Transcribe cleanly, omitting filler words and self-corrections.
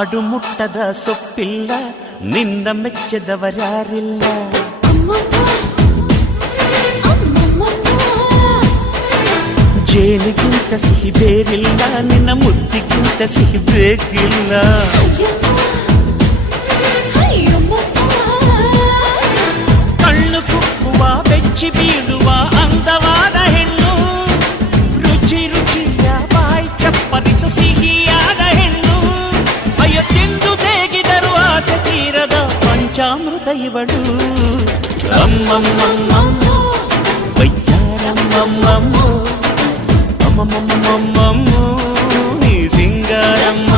ಆಡು ಮುಟ್ಟದ ಸೊಪ್ಪಿಲ್ಲ ನಿನ್ನ ಮೆಚ್ಚದವರ್ಯಾರಿಲ್ಲ. ಜೇನಿಗಿಂತ ಸಿಹಿ ಬೇರಿಲ್ಲ, ನಿನ್ನ ಮುದ್ದಿಗಿಂತ ಸಿಹಿ ಬೇಕಿಲ್ಲ. ಕಣ್ಣು ಕುಕ್ಕುವ ಬೆಚ್ಚಿ ಬೀಳುವ ಅಂದವಾದ ಹೆಣ್ಣು, ರುಚಿ ರುಚಿಯ ಬಾಯಿ ಚಪ್ಪರಿಸ ಸಿಹಿಯಾದ ಹೆಣ್ಣು. ಅಯ್ಯೋ ತಿಂದು ಬೇಗಿದರು ಆಸೆ ತೀರದ ಪಂಚಾಮೃತ ಇವಳು. ಅಮ್ಮಮ್ಮಮ್ಮಮ್ಮೋ ವಯ್ಯಾರಮ್ಮಮ್ಮಮ್ಮೋ ಅಮ್ಮಮ್ಮಮ್ಮಮ್ಮೋ ನೀ ಸಿಂಗಾರಮ್ಮ.